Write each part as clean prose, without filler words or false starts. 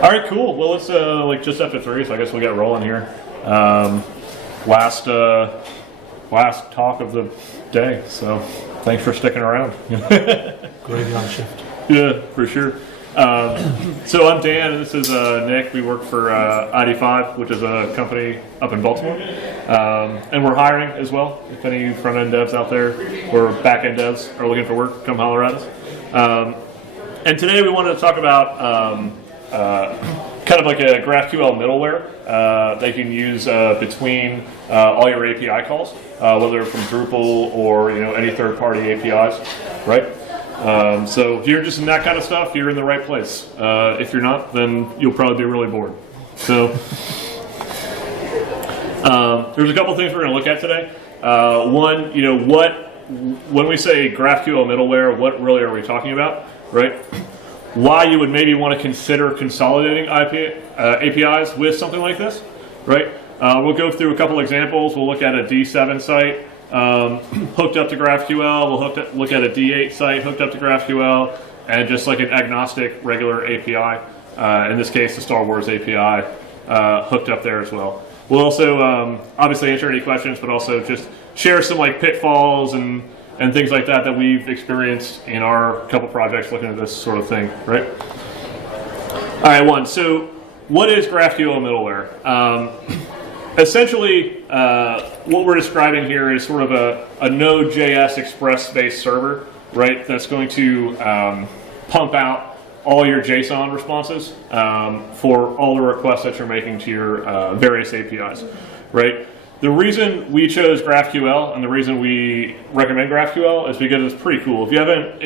All right, cool. Well, it's like just after 3, so I guess we'll get rolling here. Last talk of the day, so thanks for sticking around. Graveyard shift. Yeah, for sure. So I'm Dan, and this is Nick. We work for ID5, which is a company up in Baltimore. And we're hiring as well. If any front-end devs out there or back-end devs are looking for work, come holler at us. And today we wanted to talk about kind of like a GraphQL middleware they can use between all your API calls, whether from Drupal or any third-party APIs, right? So if you're just in that kind of stuff, you're in the right place. If you're not, then you'll probably be really bored. So there's a couple things we're going to look at today. One, when we say GraphQL middleware, what really are we talking about, right? Why you would maybe want to consider consolidating APIs with something like this, right? We'll go through a couple examples. We'll look at a D7 site hooked up to GraphQL. We'll look at a D8 site hooked up to GraphQL, and just like an agnostic regular API, in this case the Star Wars API, hooked up there as well. We'll also obviously answer any questions, but also just share some like pitfalls and things like that we've experienced in our couple projects looking at this sort of thing, right? All right, so what is GraphQL middleware? Essentially, what we're describing here is sort of a node.js Express-based server, right? That's going to pump out all your JSON responses for all the requests that you're making to your various APIs, right? The reason we chose GraphQL and the reason we recommend GraphQL is because it's pretty cool. If you haven't,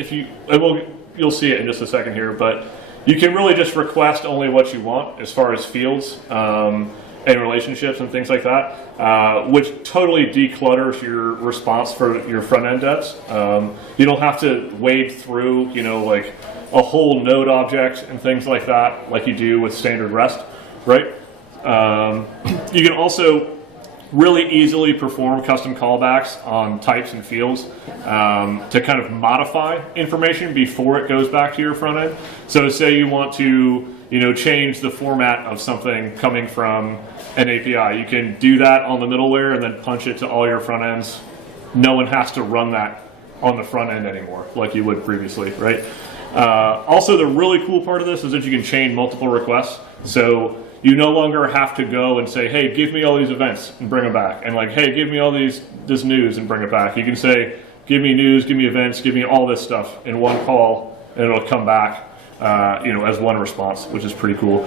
you'll see it in just a second here, but you can really just request only what you want as far as fields and relationships and things like that, which totally declutters your response for your front-end devs. You don't have to wade through, like a whole node object and things like that, like you do with standard REST, right? You can also really easily perform custom callbacks on types and fields to kind of modify information before it goes back to your front end. So say you want to change the format of something coming from an API. You can do that on the middleware and then punch it to all your front ends. No one has to run that on the front end anymore like you would previously, right? Also, the really cool part of this is that you can chain multiple requests. So you no longer have to go and say, hey, give me all these events and bring them back. And like, hey, give me all this news and bring it back. You can say, give me news, give me events, give me all this stuff in one call, and it'll come back as one response, which is pretty cool.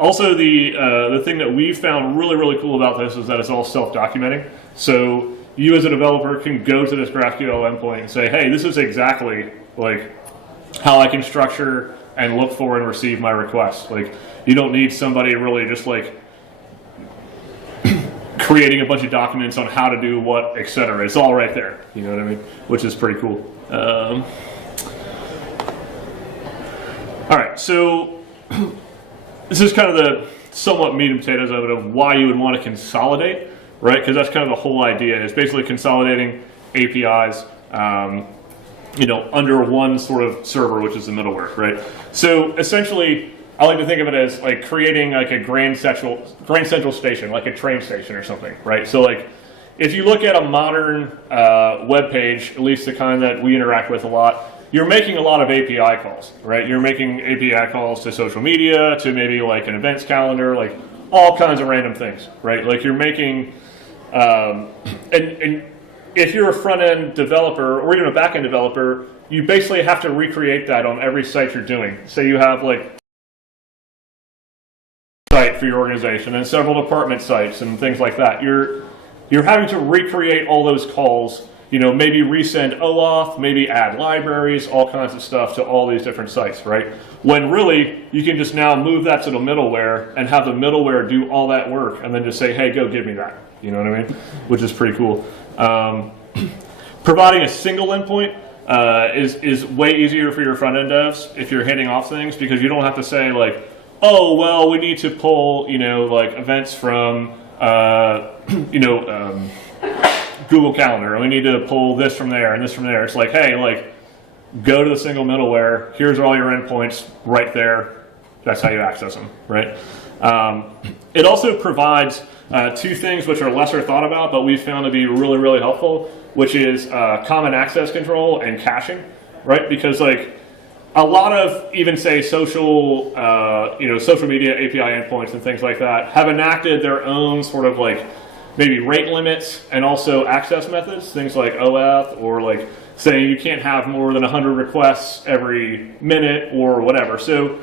Also, the thing that we found really, really cool about this is that it's all self-documenting. So you as a developer can go to this GraphQL endpoint and say, hey, this is exactly like how I can structure and look for and receive my requests. Like, you don't need somebody really just like creating a bunch of documents on how to do what, etc. It's all right there. You know what I mean? Which is pretty cool. All right, so this is kind of the somewhat meat and potatoes of it, of why you would want to consolidate, right? Because that's kind of the whole idea. It's basically consolidating APIs under one sort of server, which is the middleware, right? So essentially, I like to think of it as like creating like a Grand Central station, like a train station or something, right? So like, if you look at a modern web page, at least the kind that we interact with a lot, you're making a lot of API calls, right? You're making API calls to social media, to maybe like an events calendar, like all kinds of random things, right? Like you're making, and if you're a front-end developer or even a back-end developer, you basically have to recreate that on every site you're doing. Say you have like site for your organization and several department sites and things like that. You're having to recreate all those calls, maybe resend OAuth, maybe add libraries, all kinds of stuff to all these different sites, right? When really, you can just now move that to the middleware and have the middleware do all that work and then just say, hey, go give me that. You know what I mean? Which is pretty cool. Providing a single endpoint is way easier for your front-end devs if you're handing off things, because you don't have to say like, oh, well, we need to pull, like events from, Google Calendar, and we need to pull this from there and this from there. It's like, hey, like, go to the single middleware. Here's all your endpoints right there. That's how you access them, right? It also provides two things which are lesser thought about, but we've found to be really, really helpful, which is common access control and caching, right? Because like a lot of even say social, social media API endpoints and things like that have enacted their own sort of like maybe rate limits and also access methods, things like OAuth or like saying you can't have more than 100 requests every minute or whatever. So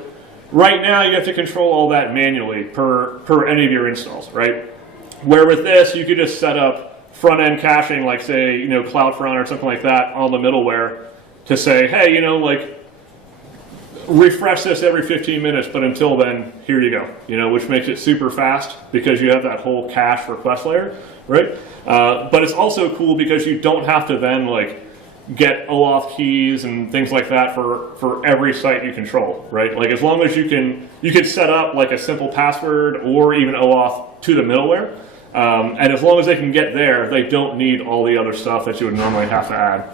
right now you have to control all that manually per any of your installs, right? Where with this you could just set up front-end caching like say, CloudFront or something like that on the middleware to say, hey, like refresh this every 15 minutes, but until then, here you go, which makes it super fast because you have that whole cache request layer, right? But it's also cool because you don't have to then like get OAuth keys and things like that for every site you control, right? Like as long as you could set up like a simple password or even OAuth to the middleware, and as long as they can get there, they don't need all the other stuff that you would normally have to add.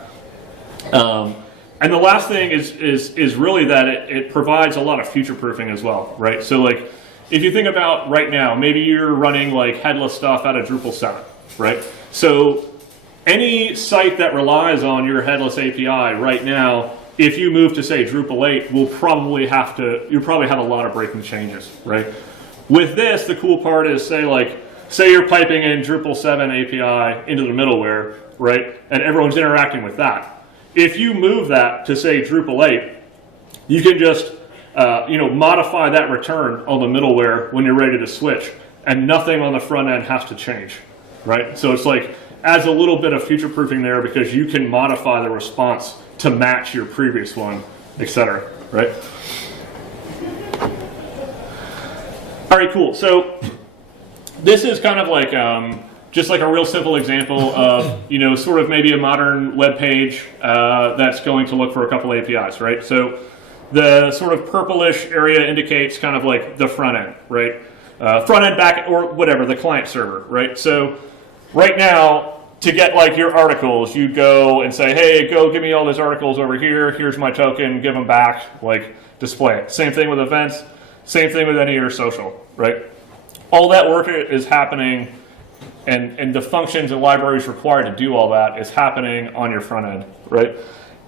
And the last thing is really that it provides a lot of future proofing as well, right? So like if you think about right now, maybe you're running like headless stuff out of Drupal 7, right? So any site that relies on your headless API right now, if you move to say Drupal 8, you'll probably have a lot of breaking changes, right? With this, the cool part is say you're piping in Drupal 7 API into the middleware, right? And everyone's interacting with that. If you move that to say Drupal 8, you can just modify that return on the middleware when you're ready to switch, and nothing on the front end has to change, right? So it's like adds a little bit of future proofing there because you can modify the response to match your previous one, etc. Right? All right, cool. So this is kind of like just like a real simple example of sort of maybe a modern web page that's going to look for a couple APIs, right? So the sort of purplish area indicates kind of like the front end, right? Front end, back, or whatever, the client server, right? So right now, to get like your articles, you'd go and say, hey, go give me all those articles over here. Here's my token, give them back, like display it. Same thing with events, same thing with any of your social, right? All that work is happening and the functions and libraries required to do all that is happening on your front end, right?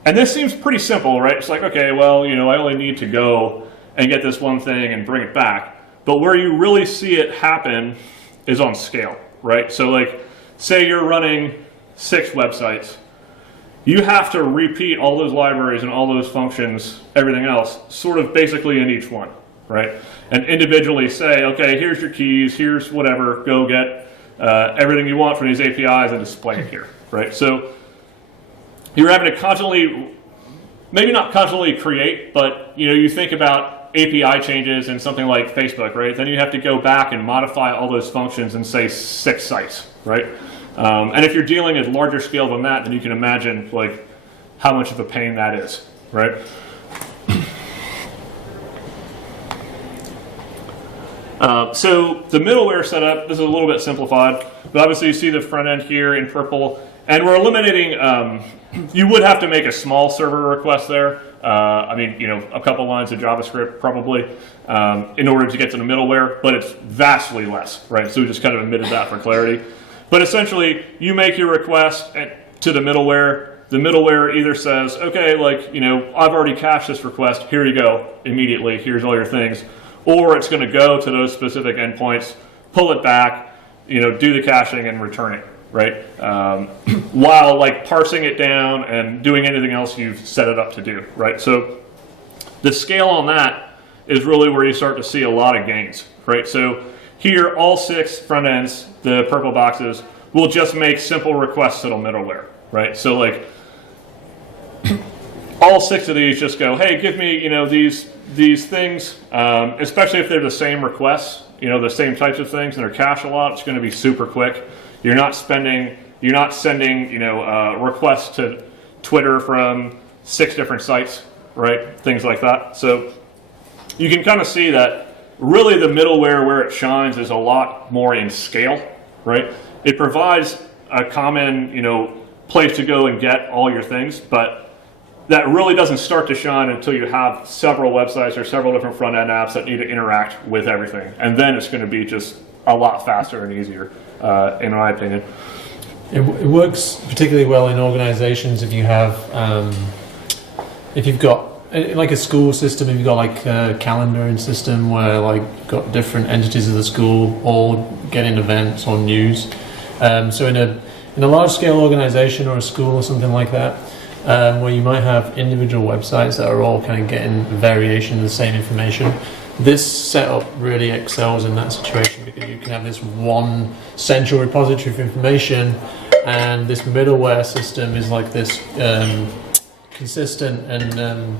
And this seems pretty simple, right? It's like, okay, well, I only need to go and get this one thing and bring it back. But where you really see it happen is on scale, right? So like, say you're running 6 websites, you have to repeat all those libraries and all those functions, everything else, sort of basically in each one, right? And individually say, okay, here's your keys, here's whatever, go get everything you want from these APIs and display it here, right? So you're having to constantly, maybe not constantly create, but you think about API changes in something like Facebook, right? Then you have to go back and modify all those functions in say 6 sites, right? And if you're dealing at larger scale than that, then you can imagine like how much of a pain that is, right? So the middleware setup, this is a little bit simplified, but obviously you see the front end here in purple, and we're eliminating, you would have to make a small server request there. A couple lines of JavaScript probably in order to get to the middleware, but it's vastly less, right? So we just kind of omitted that for clarity. But essentially, you make your request to the middleware. The middleware either says, okay, I've already cached this request. Here you go, immediately. Here's all your things. Or it's going to go to those specific endpoints, pull it back, do the caching and return it, right? While parsing it down and doing anything else you've set it up to do, right? So the scale on that is really where you start to see a lot of gains, right? So here, all 6 front ends, the purple boxes, will just make simple requests to the middleware, right? So all 6 of these just go, hey, give me these things, especially if they're the same requests, the same types of things, and they're cached a lot. It's going to be super quick. You're not sending requests to Twitter from 6 different sites, right? Things like that. So you can kind of see that really the middleware where it shines is a lot more in scale, right? It provides a common, place to go and get all your things, but that really doesn't start to shine until you have several websites or several different front-end apps that need to interact with everything. And then it's going to be just a lot faster and easier, in my opinion. It works particularly well in organizations if you have, if you've got like a school system, if you've got like a calendaring system where like you've got different entities of the school all getting events or news. So in a large scale organization or a school or something like that, where you might have individual websites that are all kind of getting variation of the same information, this setup really excels in that situation because you can have this one central repository of information, and this middleware system is like this consistent and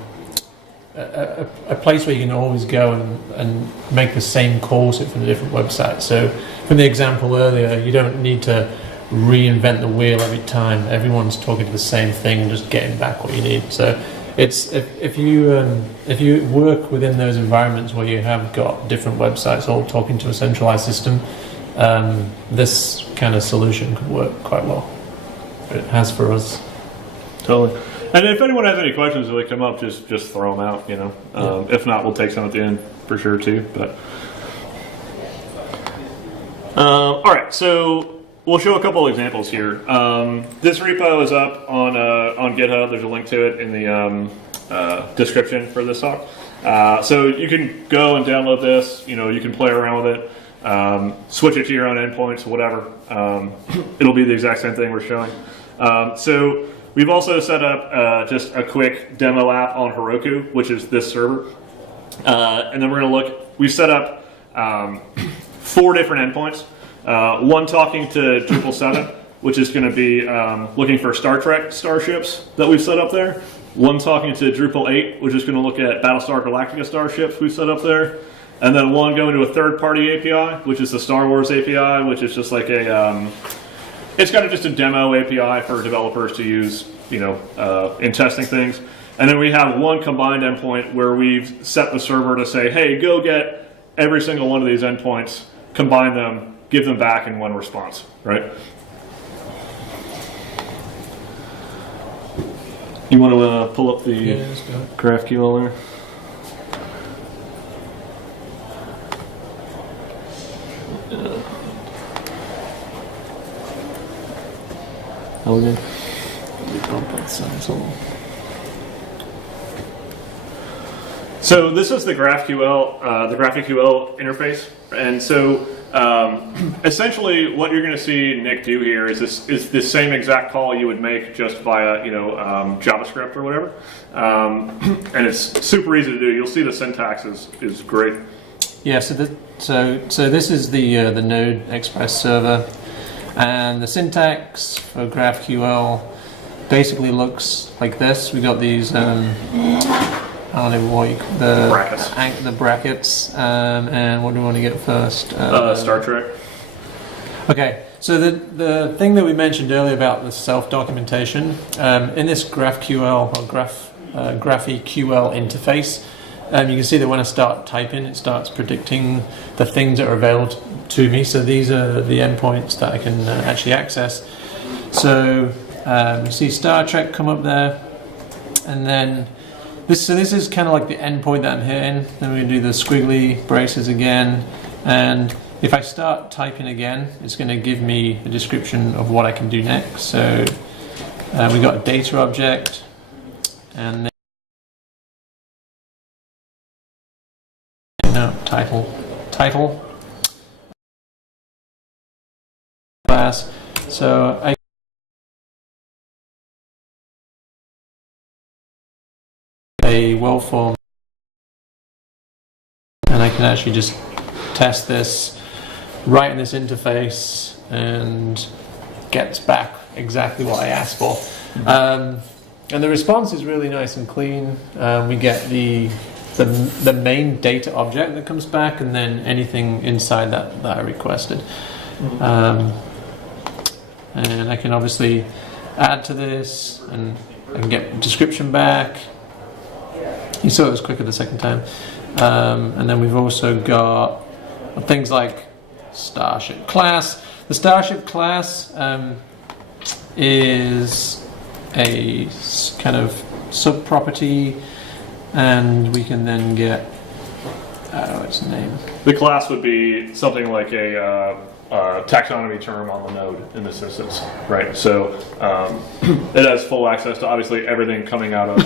a place where you can always go and make the same calls for the different websites. So from the example earlier, you don't need to reinvent the wheel every time. Everyone's talking to the same thing and just getting back what you need. So it's if you work within those environments where you have got different websites all talking to a centralized system, this kind of solution could work quite well. It has for us. Totally. And if anyone has any questions as they come up, just throw them out. If not, we'll take some at the end for sure too. But all right, so we'll show a couple examples here. This repo is up on GitHub. There's a link to it in the description for this talk. So you can go and download this. You can play around with it, switch it to your own endpoints, whatever. It'll be the exact same thing we're showing. So we've also set up just a quick demo app on Heroku, which is this server. And then we're going to look. We've set up 4 different endpoints. One talking to Drupal 7, which is going to be looking for Star Trek starships that we've set up there. One talking to Drupal 8, which is going to look at Battlestar Galactica starships we've set up there. And then one going to a third-party API, which is the Star Wars API, which is just like it's kind of just a demo API for developers to use, in testing things. And then we have one combined endpoint where we've set the server to say, hey, go get every single one of these endpoints, combine them, give them back in one response, right? You want to pull up the GraphQL there? Okay. So this is the GraphQL interface, and so essentially what you're going to see Nick do here is this same exact call you would make just via JavaScript or whatever, and it's super easy to do. You'll see the syntax is great. Yeah. So this is the Node Express server. And the syntax for GraphQL basically looks like this. We got these, I don't know what the brackets. And what do we want to get first? Star Trek. Okay, so the thing that we mentioned earlier about the self-documentation, in this GraphQL or GraphQL interface, you can see that when I start typing, it starts predicting the things that are available to me. So these are the endpoints that I can actually access. So you see Star Trek come up there, and then this is kind of like the endpoint that I'm hitting. Then we do the squiggly braces again, and if I start typing again, it's going to give me a description of what I can do next. So we got a data object, and then title class. So I a well form, and I can actually just test this right in this interface and gets back exactly what I asked for. And the response is really nice and clean. We get the main data object that comes back, and then anything inside that I requested. And I can obviously add to this, and I can get description back. You saw it was quicker the second time. And then we've also got things like Starship class. The Starship class is a kind of subproperty, and we can then get its name. The class would be something like a taxonomy term on the node in this instance, right? So it has full access to obviously everything coming out of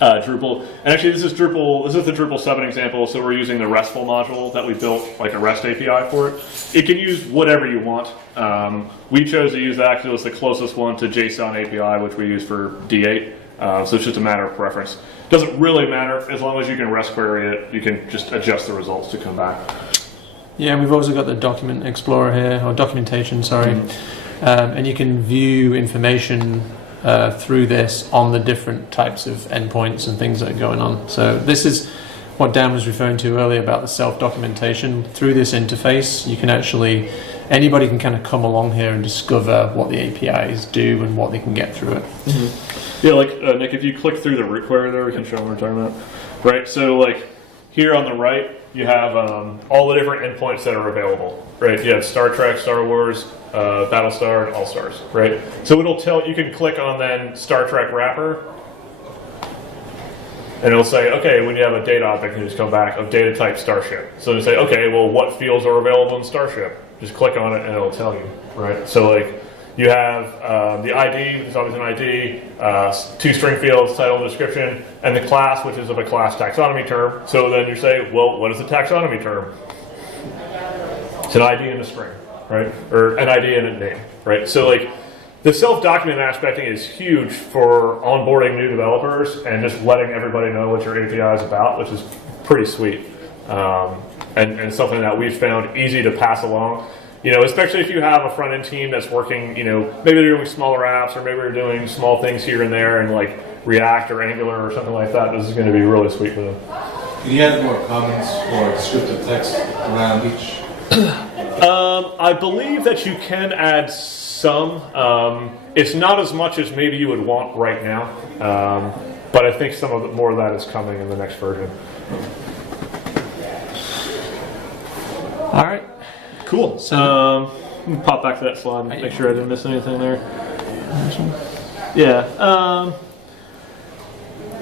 Drupal. And actually, this is the Drupal 7 example. So we're using the RESTful module that we built, like a REST API for it. It can use whatever you want. We chose to use that because it was the closest one to JSON API, which we use for D8. So it's just a matter of preference. Doesn't really matter as long as you can REST query it. You can just adjust the results to come back. Yeah, we've also got the document explorer here, or documentation, sorry. And you can view information through this on the different types of endpoints and things that are going on. So this is what Dan was referring to earlier about the self-documentation. Through this interface, you can actually, anybody can kind of come along here and discover what the APIs do and what they can get through it. Yeah, like Nick, if you click through the root query there, we can show them what we're talking about. Right, so like here on the right, you have all the different endpoints that are available, right? You have Star Trek, Star Wars, Battlestar, and All Stars, right? So it'll tell, you can click on then Star Trek wrapper, and it'll say, okay, when you have a data object, you just come back of data type Starship. So it'll say, okay, well, what fields are available in Starship? Just click on it and it'll tell you, right? So like, you have the ID, which is always an ID, two string fields, title and description, and the class, which is of a class taxonomy term. So then you say, well, what is a taxonomy term? It's an ID and a string, right? Or an ID and a name, right? So like the self-document aspecting is huge for onboarding new developers and just letting everybody know what your API is about, which is pretty sweet. And something that we've found easy to pass along. You know, especially if you have a front-end team that's working, you know, maybe they're doing smaller apps or maybe they're doing small things here and there in like React or Angular or something like that. This is going to be really sweet for them. Can you add more comments or descriptive text around each? I believe that you can add some. It's not as much as maybe you would want right now, but I think some of the, more of that is coming in the next version. All right. Cool. So pop back to that slide and make sure I didn't miss anything there. Yeah.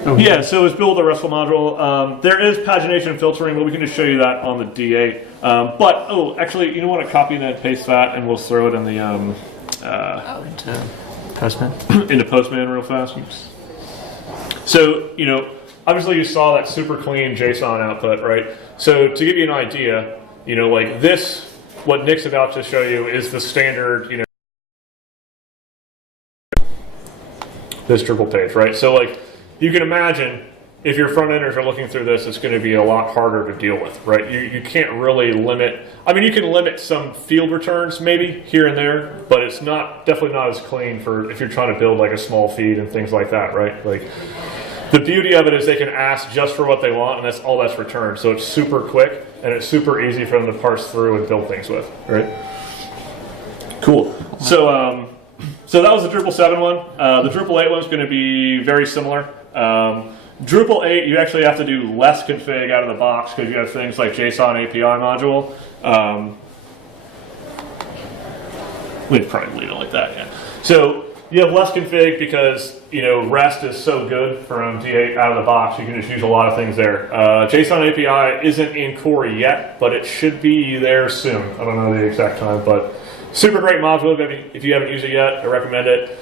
Yeah, so it's build a RESTful module. There is pagination and filtering, but we can just show you that on the D8. But, actually, you know what? Copy and paste that, and we'll throw it in the Into Postman. into Postman real fast. So, you know, obviously you saw that super clean JSON output, right? So to give you an idea, you know, like this, what Nick's about to show you is the standard, you know, this Drupal page, right? So like, you can imagine if your front enders are looking through this, it's going to be a lot harder to deal with, right? You can't really limit, I mean, you can limit some field returns maybe here and there, but it's not, definitely not as clean for if you're trying to build like a small feed and things like that, right? Like, the beauty of it is they can ask just for what they want, and that's all that's returned. So it's super quick, and it's super easy for them to parse through and build things with, right? Cool. So, so that was the Drupal 7 one. The Drupal 8 one is going to be very similar. Drupal 8, you actually have to do less config out of the box because you have things like JSON API module. We'd probably leave it like that, yeah. So you have less config because, you know, REST is so good from D8 out of the box. You can just use a lot of things there. JSON API isn't in core yet, but it should be there soon. I don't know the exact time, but super great module. If you haven't used it yet, I recommend it.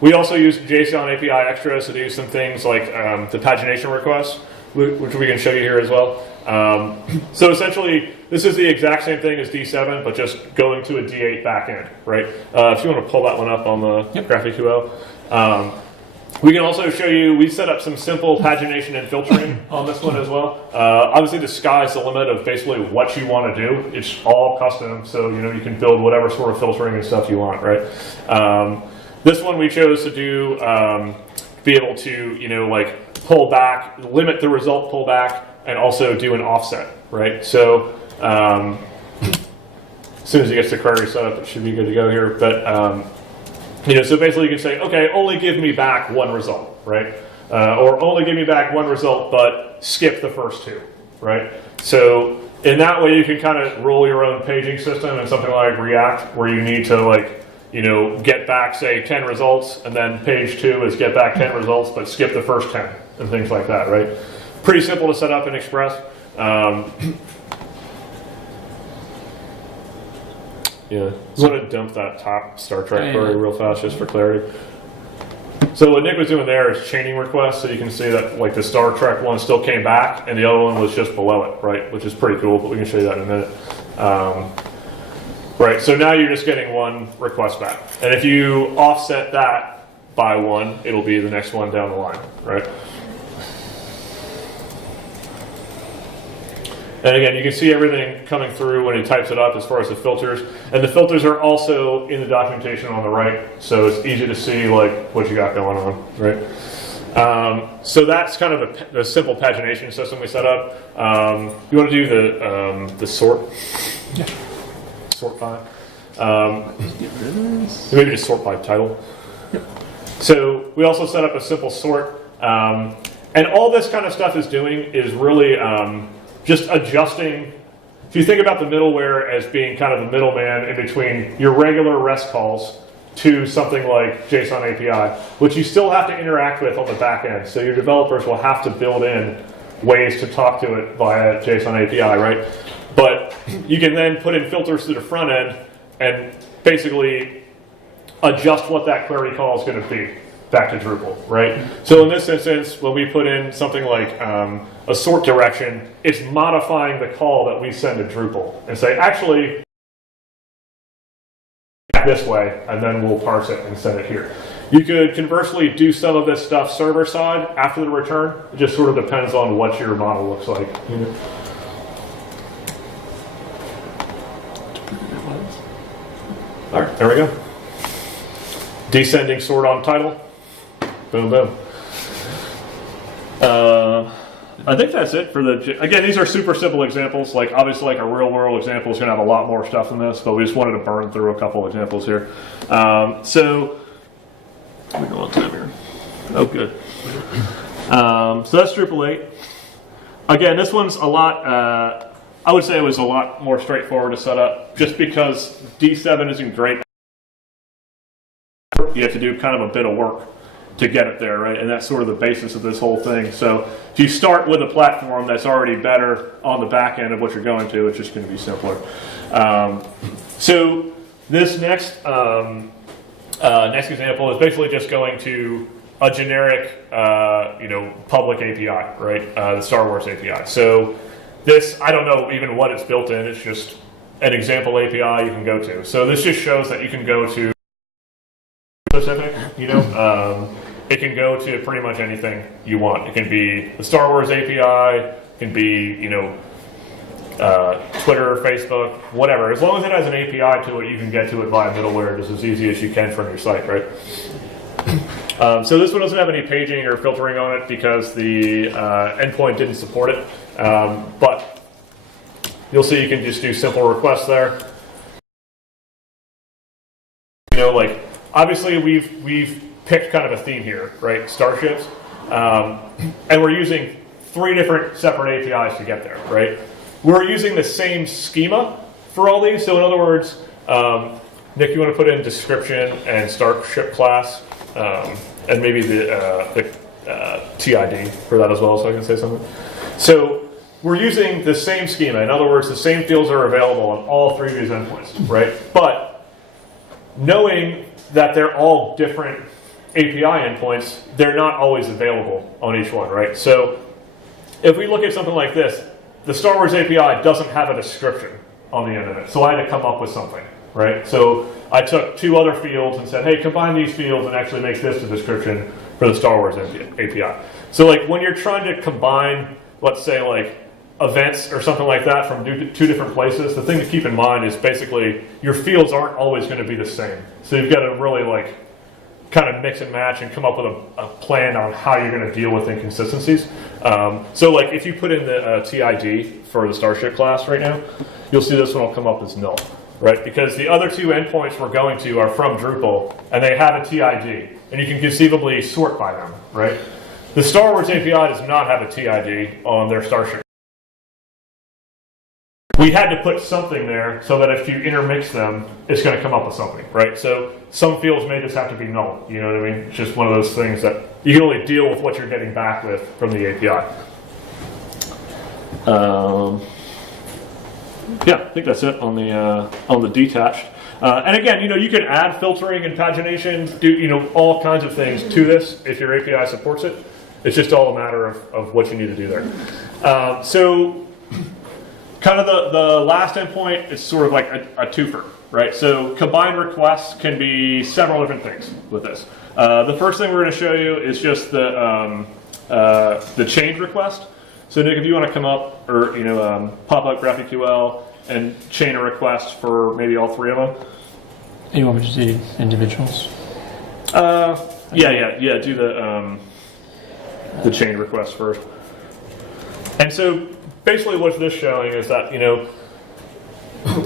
We also use JSON API extras to do some things like the pagination requests, which we can show you here as well. So essentially, this is the exact same thing as D7, but just going to a D8 backend, right? If you want to pull that one up on the GraphQL. We can also show you, we set up some simple pagination and filtering on this one as well. Obviously, the sky's the limit of basically what you want to do. It's all custom, so you know you can build whatever sort of filtering and stuff you want, right? This one we chose to do, be able to, you know, like pull back, limit the result pullback, and also do an offset, right? So as soon as it gets the query set up, it should be good to go here. But you know, so basically you can say, okay, only give me back one result, right? Or only give me back one result, but skip the first two, right? So in that way, you can kind of roll your own paging system in something like React, where you need to like, get back, say, 10 results, and then page 2 is get back 10 results, but skip the first 10, and things like that, right? Pretty simple to set up in Express. Yeah, I'm going to dump that top Star Trek query real fast just for clarity. So what Nick was doing there is chaining requests, so you can see that like the Star Trek one still came back, and the other one was just below it, right? Which is pretty cool, but we can show you that in a minute. Right, so now you're just getting one request back. And if you offset that by 1, it'll be the next one down the line, right? And again, you can see everything coming through when he types it up as far as the filters. And the filters are also in the documentation on the right, so it's easy to see like what you got going on, right? So that's kind of a simple pagination system we set up. You want to do the sort? Yeah. Sort by. Maybe just sort by title. So we also set up a simple sort. And all this kind of stuff is doing is really just adjusting. If you think about the middleware as being kind of the middleman in between your regular REST calls to something like JSON API, which you still have to interact with on the back end. So your developers will have to build in ways to talk to it via JSON API, right? But you can then put in filters to the front end and basically adjust what that query call is going to be back to Drupal, right? So in this instance, when we put in something like a sort direction, it's modifying the call that we send to Drupal and say, actually, this way, and then we'll parse it and send it here. You could conversely do some of this stuff server side after the return. It just sort of depends on what your model looks like. All right, there we go. Descending sort on title. Boom, boom. I think that's it for the. Again, these are super simple examples. Like obviously, like a real world example is going to have a lot more stuff than this, but we just wanted to burn through a couple examples here. So we go on time here. Oh, good. So that's Drupal 8. Again, this one's a lot. I would say it was a lot more straightforward to set up, just because D7 isn't great. You have to do kind of a bit of work to get it there, right? And that's sort of the basis of this whole thing. So if you start with a platform that's already better on the back end of what you're going to, it's just going to be simpler. So this next example is basically just going to a generic, public API, right? The Star Wars API. So this, I don't know even what it's built in. It's just an example API you can go to. So this just shows that you can go to specific, it can go to pretty much anything you want. It can be the Star Wars API, it can be, Twitter, Facebook, whatever. As long as it has an API to it, you can get to it via middleware just as easy as you can from your site, right? So this one doesn't have any paging or filtering on it because the endpoint didn't support it. But you'll see you can just do simple requests there. Obviously we've picked kind of a theme here, right? Starships. And we're using 3 different separate APIs to get there, right? We're using the same schema for all these. So in other words, Nick, you want to put in description and Starship class, and maybe the TID for that as well, so I can say something. So we're using the same schema. In other words, the same fields are available on all 3 of these endpoints, right? But knowing that they're all different API endpoints, they're not always available on each one, right? So if we look at something like this, the Star Wars API doesn't have a description on the end of it. So I had to come up with something, right? So I took 2 other fields and said, hey, combine these fields and actually makes this the description for the Star Wars API. So like when you're trying to combine, let's say like events or something like that from 2 different places, the thing to keep in mind is basically your fields aren't always going to be the same. So you've got to really like kind of mix and match and come up with a plan on how you're going to deal with inconsistencies. So like if you put in the TID for the Starship class right now, you'll see this one will come up as null, right? Because the other 2 endpoints we're going to are from Drupal and they have a TID and you can conceivably sort by them, right? The Star Wars API does not have a TID on their Starship. we had to put something there so that if you intermix them, it's going to come up with something, right? So some fields may just have to be null. You know what I mean? It's just one of those things that you can only deal with what you're getting back with from the API. Yeah, I think that's it on the detached. And again, you can add filtering and pagination, do all kinds of things to this if your API supports it. It's just all a matter of what you need to do there. So kind of the last endpoint is sort of like a twofer, right? So combined requests can be several different things with this. The first thing we're going to show you is just the change request. So Nick, if you want to come up or pop up GraphQL and chain a request for maybe all three of them. You want me to do individuals? Yeah. Do the chain request first. And so basically, what this is showing is that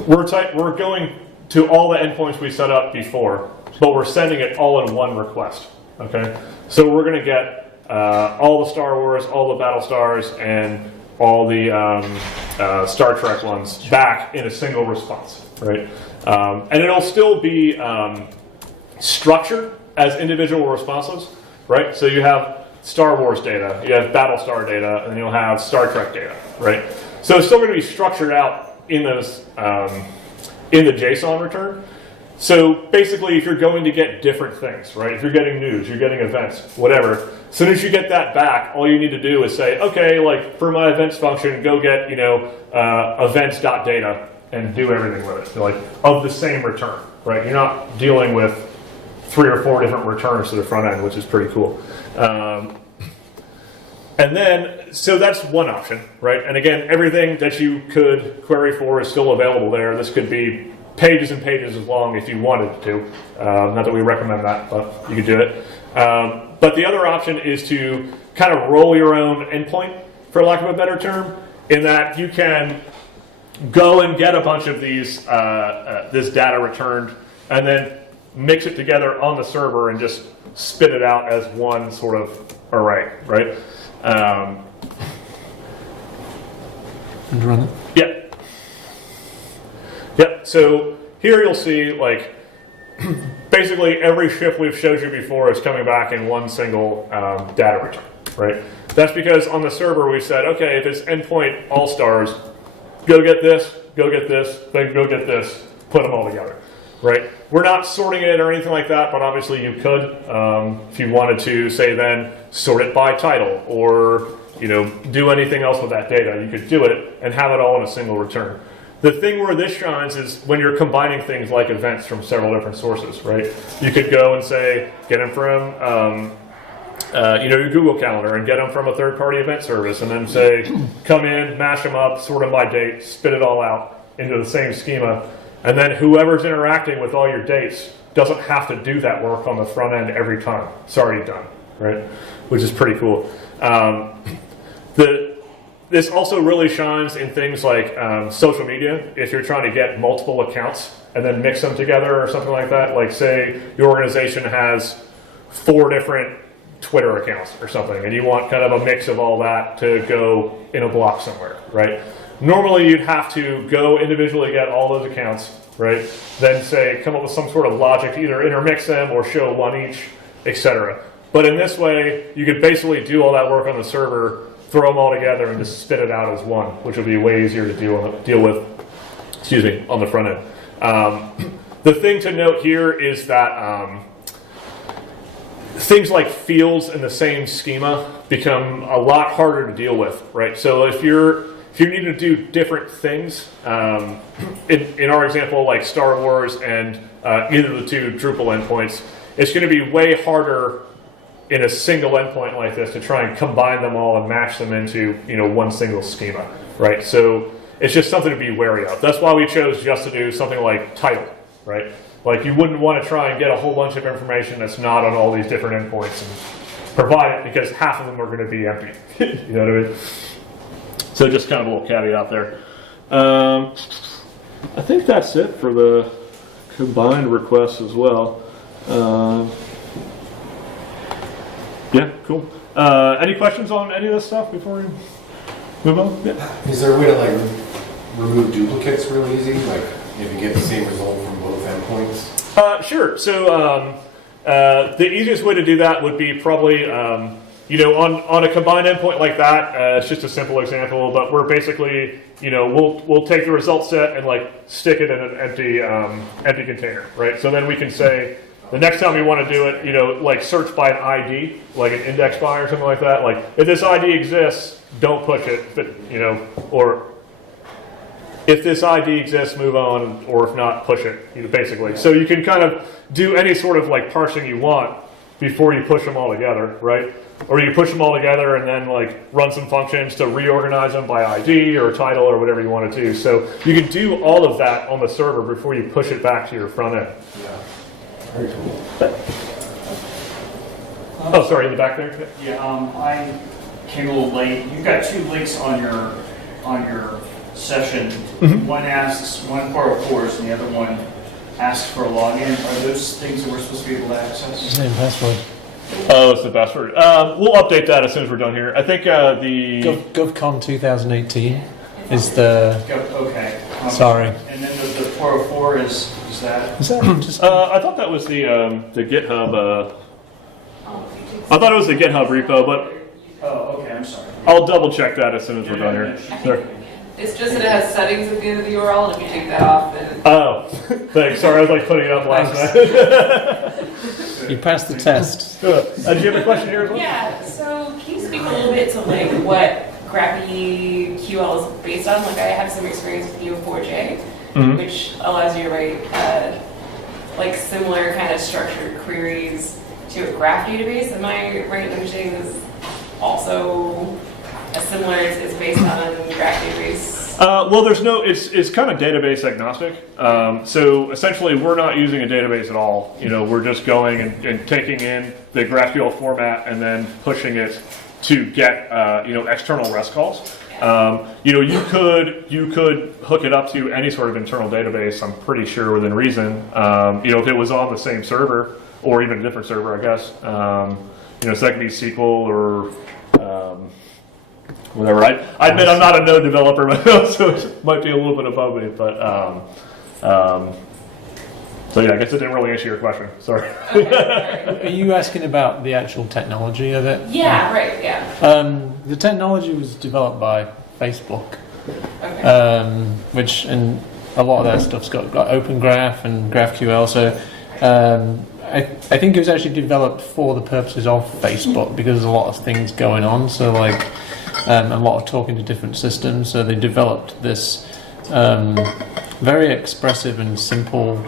we're going to all the endpoints we set up before, but we're sending it all in one request. Okay, so we're going to get all the Star Wars, all the Battle Stars, and all the Star Trek ones back in a single response, right? And it'll still be structured as individual responses, right? So you have Star Wars data, you have Battlestar data, and you'll have Star Trek data, right? So it's still going to be structured out in those in the JSON return. So basically, if you're going to get different things, right? If you're getting news, you're getting events, whatever. As soon as you get that back, all you need to do is say, okay, like for my events function, go get events.data and do everything with it, like of the same return, right? You're not dealing with 3 or 4 different returns to the front end, which is pretty cool. And then, so that's one option, right? And again, everything that you could query for is still available there. This could be pages and pages as long if you wanted to. Not that we recommend that, but you could do it. But the other option is to kind of roll your own endpoint, for lack of a better term, in that you can go and get a bunch of these this data returned, and then mix it together on the server and just spit it out as one sort of array, right? And run it. Yep. So here you'll see, like, basically every shift we've showed you before is coming back in one single data return, right? That's because on the server we said, okay, if it's endpoint all stars, go get this, then go get this, put them all together, right? We're not sorting it or anything like that, but obviously you could, if you wanted to, say then sort it by title or do anything else with that data. You could do it and have it all in a single return. The thing where this shines is when you're combining things like events from several different sources, right? You could go and say, get them from your Google Calendar and get them from a third-party event service, and then say, come in, mash them up, sort them by date, spit it all out into the same schema, and then whoever's interacting with all your dates doesn't have to do that work on the front end every time. It's already done, right? Which is pretty cool. This also really shines in things like social media. If you're trying to get multiple accounts and then mix them together or something like that, like say your organization has 4 different Twitter accounts or something, and you want kind of a mix of all that to go in a block somewhere, right? Normally you'd have to go individually get all those accounts, right? Then say, come up with some sort of logic to either intermix them or show one each, etc. But in this way, you could basically do all that work on the server, throw them all together, and just spit it out as one, which would be way easier to deal with on the front end. The thing to note here is that things like fields in the same schema become a lot harder to deal with, right? So if you need to do different things, in our example, like Star Wars and either of the 2 Drupal endpoints, it's going to be way harder in a single endpoint like this to try and combine them all and match them into one single schema, right? So it's just something to be wary of. That's why we chose just to do something like title, right? Like you wouldn't want to try and get a whole bunch of information that's not on all these different endpoints and provide it, because half of them are going to be empty. You know what I mean? So just kind of a little caveat there. I think that's it for the combined requests as well. Yeah, cool. Any questions on any of this stuff before we move on? Yeah. Is there a way to remove duplicates real easy? Like if you get the same result from both endpoints? Sure. So the easiest way to do that would be probably, on a combined endpoint like that. It's just a simple example, but we're basically, we'll take the result set and like stick it in an empty container, right? So then we can say the next time we want to do it, like search by an ID, like an index by or something like that. Like if this ID exists, don't push it, but, or if this ID exists, move on, or if not, push it, basically. So you can kind of do any sort of like parsing you want before you push them all together, right? Or you push them all together and then like run some functions to reorganize them by ID or title or whatever you want to do. So you can do all of that on the server before you push it back to your front end. Yeah. Very cool. Oh, sorry, in the back there? Yeah, I came a little late. You've got 2 links on your session. One asks 404s and the other one asks for a login. Are those things that we're supposed to be able to access? Same password. Oh, it's the password. We'll update that as soon as we're done here. I think the... GovCon 2018 is the... Okay. Sorry. And then the 404 is that? Is that just... I thought that was the GitHub... I thought it was the GitHub repo, but Oh, okay, I'm sorry. I'll double check that as soon as we're done here. Sure. It's just that it has settings at the end of the URL, and if you take that off, then Oh, thanks. Sorry, I was like putting it up last night. You passed the test. Did you have a question here as well? yeah. So can you speak a little bit to like what GraphQL is based on? Like I have some experience with Neo4j, which allows you to write like similar kind of structured queries to a graph database. Am I right in understanding this also a similar? It's based on a graph database. Well, it's kind of database agnostic. So essentially, we're not using a database at all. We're just going and taking in the GraphQL format and then pushing it to get external REST calls. You could hook it up to any sort of internal database. I'm pretty sure within reason. If it was on the same server or even a different server, I guess. So that could be SQL or whatever. I admit I'm not a node developer myself, so it might be a little bit above me. But so yeah, I guess it didn't really answer your question. Sorry. Are you asking about the actual technology of it? Yeah. Right. Yeah. The technology was developed by Facebook, Okay. and a lot of that stuff's got Open Graph and GraphQL. So I think it was actually developed for the purposes of Facebook because there's a lot of things going on. So like a lot of talking to different systems. So they developed this very expressive and simple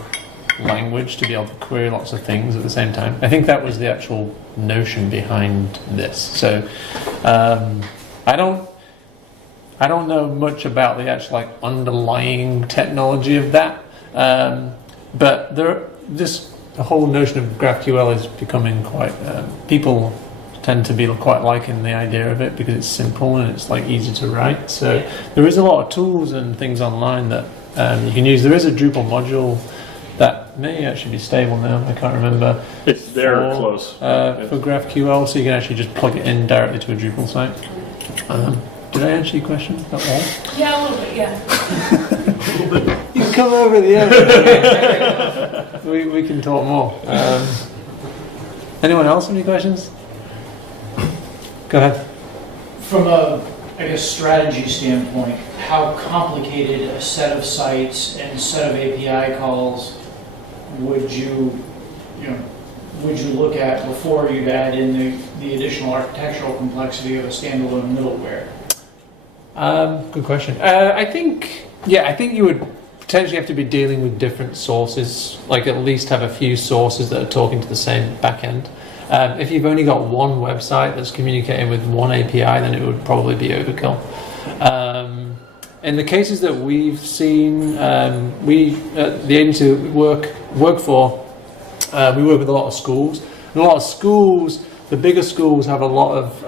language to be able to query lots of things at the same time. I think that was the actual notion behind this. So I don't know much about the actual like underlying technology of that, but the whole notion of GraphQL is becoming quite. People tend to be quite liking the idea of it because it's simple and it's like easy to write. So there is a lot of tools and things online that you can use. There is a Drupal module that may actually be stable now. I can't remember. It's there close. For GraphQL, so you can actually just plug it in directly to a Drupal site. Did I answer your question? Not all? Yeah, a little bit. Yeah. You can come over the other. we can talk more. Anyone else have any questions? Go ahead. From a, strategy standpoint, how complicated a set of sites and set of API calls would you look at before you'd add in the additional architectural complexity of a standalone middleware? Good question. I think you would potentially have to be dealing with different sources, like at least have a few sources that are talking to the same backend. If you've only got one website that's communicating with one API, then it would probably be overkill. In the cases that we've seen, we at the agency that we work for, we work with a lot of schools. And a lot of schools, the bigger schools, have a lot of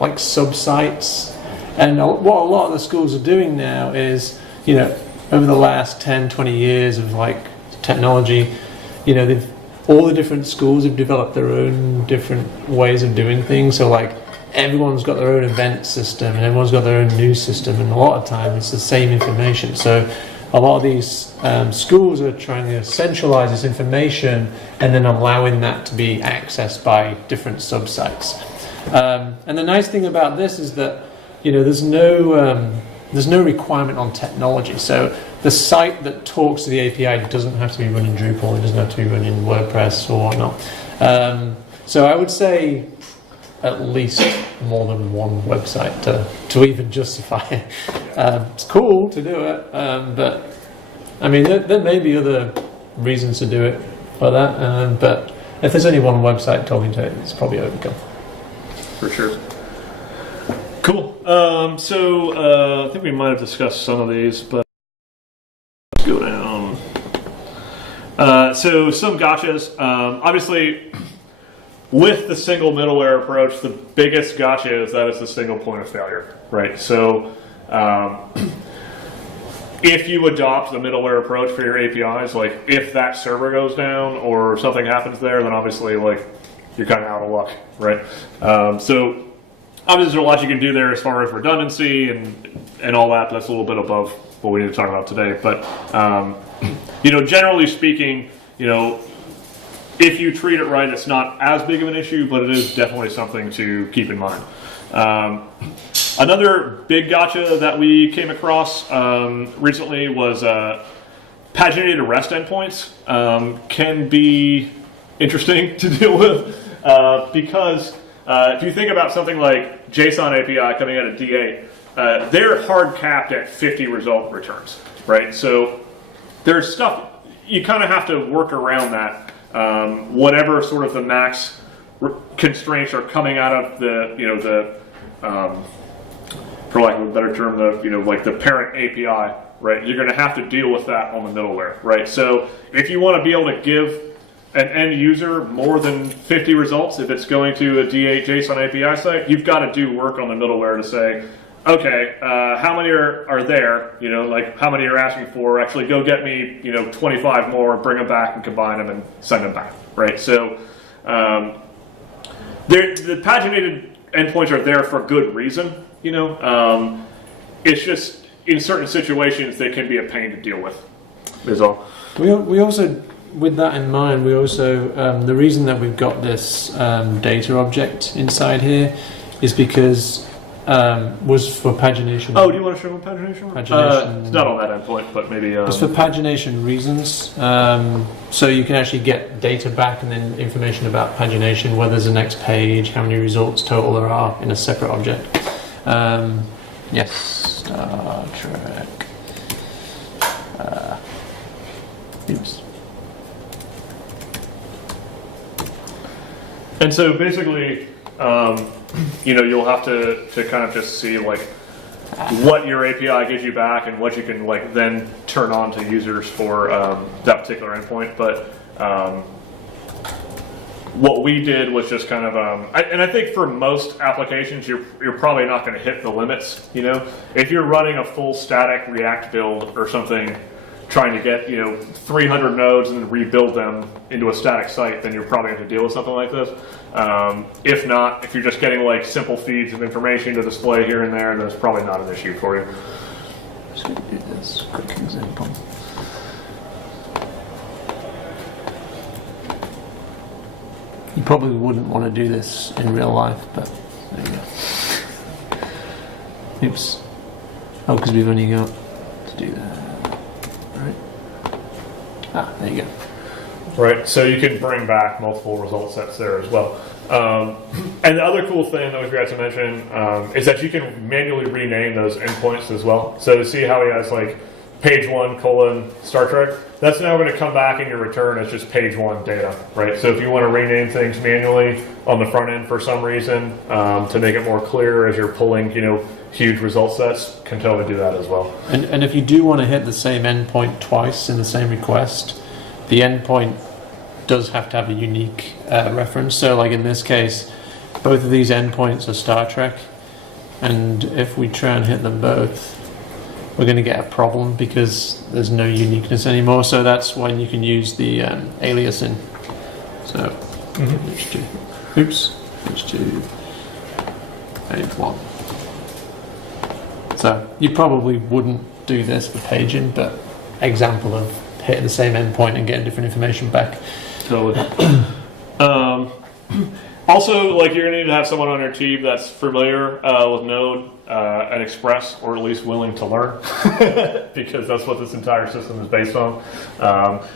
like sub-sites. And what a lot of the schools are doing now is, over the last 10, 20 years of like technology, all the different schools have developed their own different ways of doing things. So like everyone's got their own event system and everyone's got their own news system, and a lot of time it's the same information. So a lot of these schools are trying to centralize this information and then allowing that to be accessed by different subsites. And the nice thing about this is that, you know, there's no requirement on technology. So the site that talks to the API doesn't have to be running Drupal, it doesn't have to be running WordPress or whatnot. So I would say at least more than one website to even justify it. It's cool to do it, but I mean, there may be other reasons to do it for that, but if there's only one website talking to it, it's probably overkill. For sure. Cool. So I think we might have discussed some of these, but let's go down. So some gotchas. Obviously, with the single middleware approach, the biggest gotcha is that it's a single point of failure, right? So if you adopt the middleware approach for your APIs, like if that server goes down or something happens there, then obviously like you're kind of out of luck, right? So obviously there's a lot you can do there as far as redundancy and all that, but that's a little bit above what we need to talk about today. But you know, generally speaking, you know, if you treat it right, it's not as big of an issue, but it is definitely something to keep in mind. Another big gotcha that we came across recently was paginated REST endpoints can be interesting to deal with because if you think about something like JSON API coming out of D8, they're hard capped at 50 result returns, right? So there's stuff, you kind of have to work around that. Whatever sort of the max constraints are coming out of the, you know, the, for lack of a better term, the, you know, like the parent API, right? You're going to have to deal with that on the middleware, right? So if you want to be able to give an end user more than 50 results, if it's going to a D8 JSON API site, you've got to do work on the middleware to say, okay, how many are there? You know, like how many you're asking for? Actually, go get me, you know, 25 more, bring them back and combine them and send them back, right? So the paginated endpoints are there for good reason, you know. It's just in certain situations they can be a pain to deal with. Is all. We also, with that in mind, we also the reason that we've got this data object inside here is because was for pagination. Oh, do you want to show them pagination? Pagination. It's not on that endpoint, but maybe. It's for pagination reasons. So you can actually get data back and then information about pagination, where there's the next page, how many results total there are in a separate object. Yes, Star Trek. Oops. And so basically, you know, you'll have to kind of just see like what your API gives you back and what you can like then turn on to users for that particular endpoint. But what we did was just kind of, and I think for most applications, you're probably not going to hit the limits. You know, if you're running a full static React build or something, trying to get, you know, 300 nodes and then rebuild them into a static site, then you're probably going to deal with something like this. If not, if you're just getting like simple feeds of information to display here and there, then it's probably not an issue for you. Just going to do this quick example. You probably wouldn't want to do this in real life, but there you go. Oops. Oh, because we've only got to do that. Right. Ah, there you go. Right, so you can bring back multiple result sets there as well. And the other cool thing that we forgot to mention is that you can manually rename those endpoints as well. So to see how he has like page 1 : Star Trek, that's now going to come back in your return as just page 1 data, right? So if you want to rename things manually on the front end for some reason to make it more clear as you're pulling, you know, huge result sets, can totally do that as well. And if you do want to hit the same endpoint twice in the same request, the endpoint does have to have a unique reference. So like in this case, both of these endpoints are Star Trek, and if we try and hit them both, we're going to get a problem because there's no uniqueness anymore. So that's when you can use the aliasing. So H2. Oops. H2. page 1. So you probably wouldn't do this for paging, but example of hitting the same endpoint and getting different information back. Totally. Also, like, you're going to need to have someone on your team that's familiar with Node and Express, or at least willing to learn, because that's what this entire system is based on.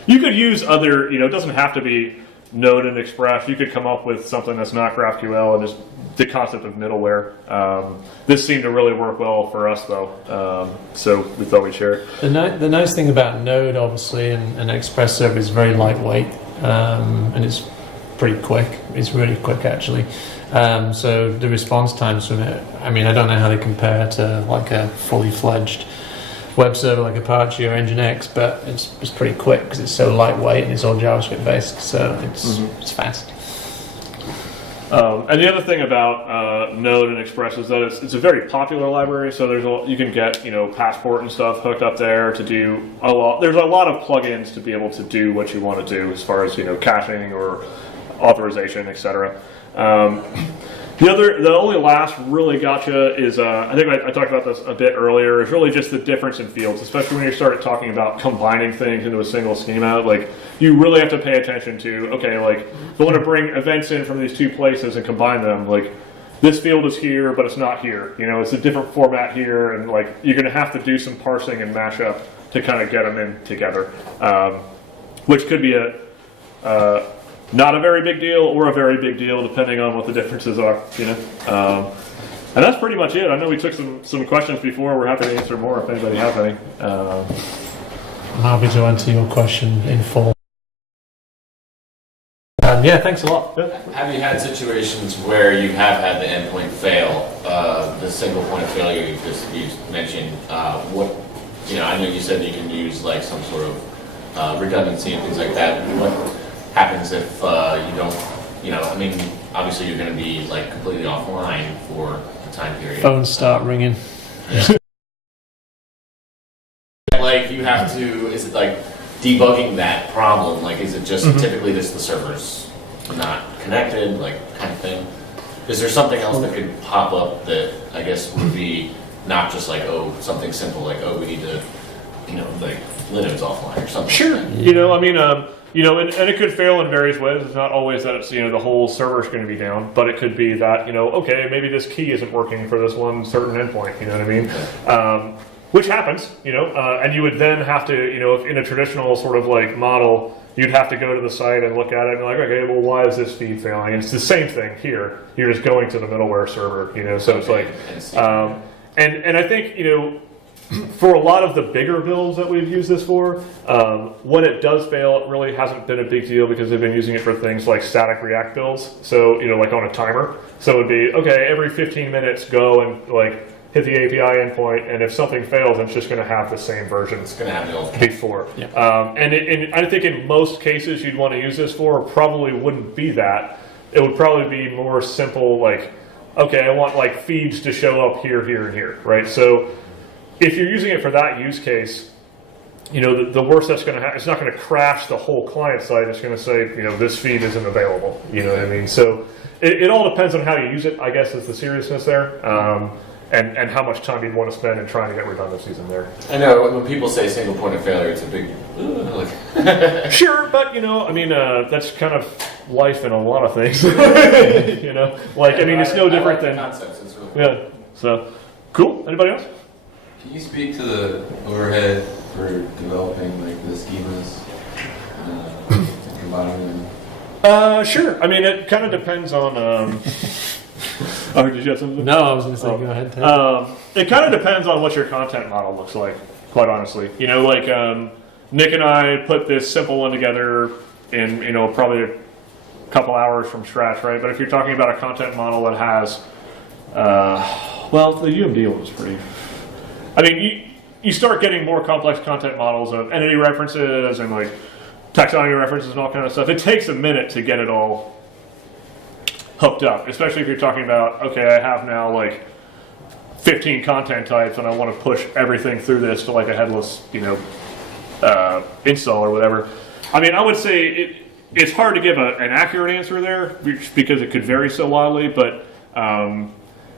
You could use other, it doesn't have to be Node and Express. You could come up with something that's not GraphQL and just the concept of middleware. This seemed to really work well for us, though, so we thought we'd share it. The nice thing about Node, obviously, and Express server is very lightweight, and it's pretty quick. It's really quick, actually. So the response times from it, I mean, I don't know how they compare to like a fully fledged web server like Apache or Nginx, but it's pretty quick because it's so lightweight and it's all JavaScript based, so it's fast. And the other thing about Node and Express is that it's a very popular library. So you can get Passport and stuff hooked up there to do a lot. There's a lot of plugins to be able to do what you want to do as far as caching or authorization, etc. The only last really gotcha is I think I talked about this a bit earlier. Is really just the difference in fields, especially when you start talking about combining things into a single schema. Like, you really have to pay attention to, okay, like, if I want to bring events in from these two places and combine them, like, this field is here, but it's not here. It's a different format here, and like, you're going to have to do some parsing and mashup to kind of get them in together, which could be not a very big deal or a very big deal, depending on what the differences are, And that's pretty much it. I know we took some questions before. We're happy to answer more if anybody has any. I'm happy to answer your question in full. Yeah, thanks a lot. Have you had situations where you have had the endpoint fail, the single point of failure you mentioned? I know you said you can use like some sort of redundancy and things like that. What happens if you don't, obviously you're going to be like completely offline for the time period. Phones start ringing. Yeah. Like, you have to, is it like debugging that problem? Like, is it just typically just the server's not connected, like, kind of thing? Is there something else that could pop up that I guess would be not just like, something simple like, we need to, like, Linux offline or something? Sure. And it could fail in various ways. It's not always that it's, the whole server is going to be down, but it could be that, okay, maybe this key isn't working for this one certain endpoint, you know what I mean? Which happens, and you would then have to, if in a traditional sort of like model, you'd have to go to the site and look at it and be like, okay, well, why is this feed failing? And it's the same thing here. You're just going to the middleware server, so it's like, and I think, for a lot of the bigger builds that we've used this for, when it does fail, it really hasn't been a big deal because they've been using it for things like static React builds. So, like on a timer. So it would be, okay, every 15 minutes go and like hit the API endpoint, and if something fails, it's just going to have the same version It's going to have the old before. Yeah. And I think in most cases you'd want to use this for probably wouldn't be that. It would probably be more simple, like, okay, I want like feeds to show up here, here, and here, right? So if you're using it for that use case, the worst that's going to happen, it's not going to crash the whole client side. It's going to say, this feed isn't available. You know what I mean? So it all depends on how you use it, I guess, is the seriousness there, and how much time you'd want to spend in trying to get redundancies in there. I know when people say single point of failure, it's a big. Sure, but that's kind of life in a lot of things. It's no different than concepts. It's really yeah. So cool. Anybody else? Can you speak to the overhead for developing like the schemas, combining them? Sure. It kind of depends on. Oh, did you have something? No, I was going to say, go ahead. It kind of depends on what your content model looks like, quite honestly. Nick and I put this simple one together in, probably a couple hours from scratch, right? But if you're talking about a content model that has, the UMD one was pretty. You start getting more complex content models of entity references and like taxonomy references and all kind of stuff. It takes a minute to get it all hooked up, especially if you're talking about, okay, I have now like 15 content types and I want to push everything through this to like a headless, install or whatever. I would say it's hard to give an accurate answer there because it could vary so wildly, but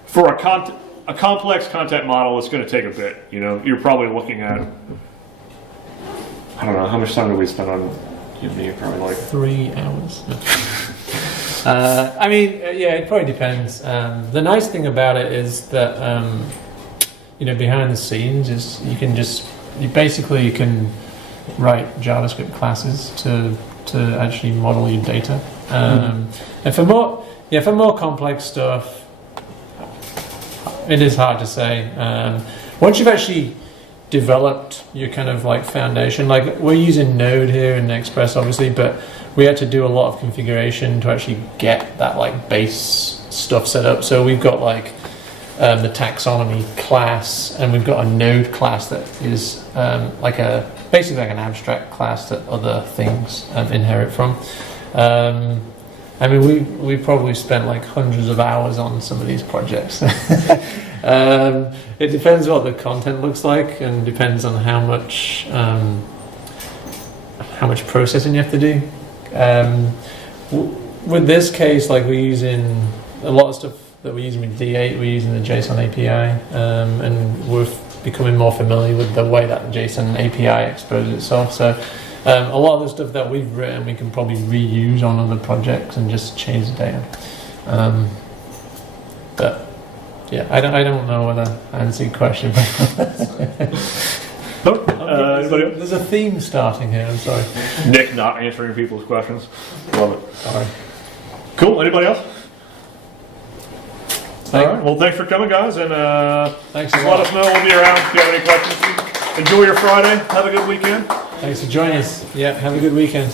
for a complex content model, it's going to take a bit. You know, you're probably looking at, I don't know, how much time do we spend on Udemy? Probably like 3 hours. I mean, yeah, it probably depends. The nice thing about it is that, you know, behind the scenes is you can write JavaScript classes to actually model your data. And for more complex stuff, it is hard to say. Once you've actually developed your kind of like foundation, like we're using Node here in Express, obviously, but we had to do a lot of configuration to actually get that like base stuff set up. So we've got like the taxonomy class, and we've got a node class that is basically like an abstract class that other things inherit from. I mean, we probably spent like hundreds of hours on some of these projects. It depends what the content looks like, and depends on how much processing you have to do. With this case, like we're using a lot of stuff that we're using with D8, we're using the JSON API, and we're becoming more familiar with the way that the JSON API exposes itself. So a lot of the stuff that we've written, we can probably reuse on other projects and just change the data. But yeah, I don't know whether I answered your question. anybody else? There's a theme starting here. I'm sorry. Nick not answering people's questions. Love it. Sorry. Cool. Anybody else? All right. Well, thanks for coming, guys, and Thanks just a let lot. us know. We'll be around if you have any questions. Enjoy your Friday. Have a good weekend. Thanks for joining us. Yeah, have a good weekend.